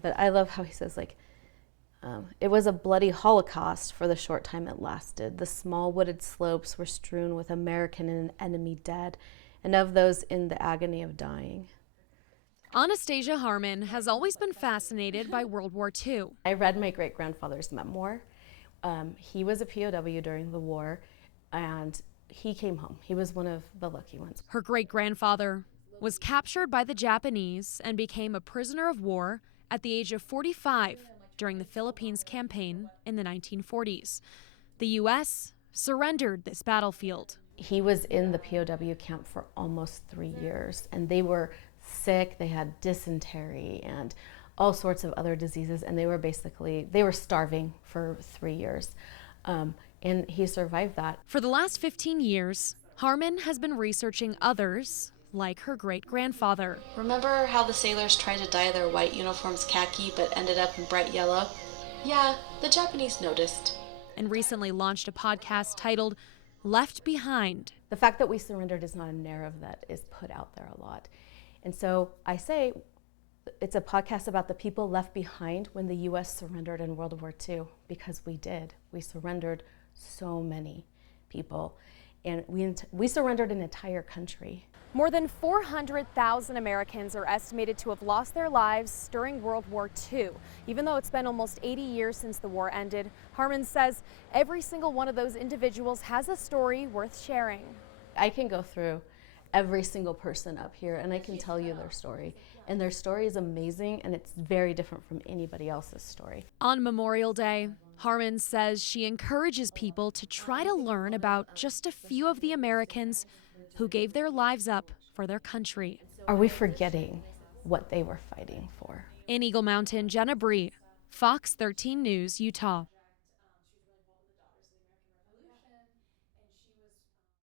But I love how he says, like, it was a bloody holocaust for the short time it lasted. The small wooded slopes were strewn with American and enemy dead, and of those in the agony of dying. Anastasia Harmon has always been fascinated by World War II. I read my great-grandfather's memoir. He was a POW during the war, and he came home. He was one of the lucky ones. Her great-grandfather was captured by the Japanese and became a prisoner of war at the age of 45 during the Philippines campaign in the 1940s. The U.S. surrendered this battlefield. He was in the POW camp for almost 3 years, and they were sick. They had dysentery and all sorts of other diseases, and they were starving for 3 years. And he survived that. For the last 15 years, Harmon has been researching others like her great-grandfather. Remember how the sailors tried to dye their white uniforms khaki but ended up in bright yellow? Yeah, the Japanese noticed. And recently launched a podcast titled Left Behind. The fact that we surrendered is not a narrative that is put out there a lot. And so I say it's a podcast about the people left behind when the U.S. surrendered in World War II, because we did. We surrendered so many people, and we surrendered an entire country. More than 400,000 Americans are estimated to have lost their lives during World War II. Even though it's been almost 80 years since the war ended, Harmon says every single one of those individuals has a story worth sharing. I can go through every single person up here and I can tell you their story. And their story is amazing, and it's very different from anybody else's story. On Memorial Day, Harmon says she encourages people to try to learn about just a few of the Americans who gave their lives up for their country. Are we forgetting what they were fighting for? In Eagle Mountain, Jenna Bree, Fox 13 News, Utah.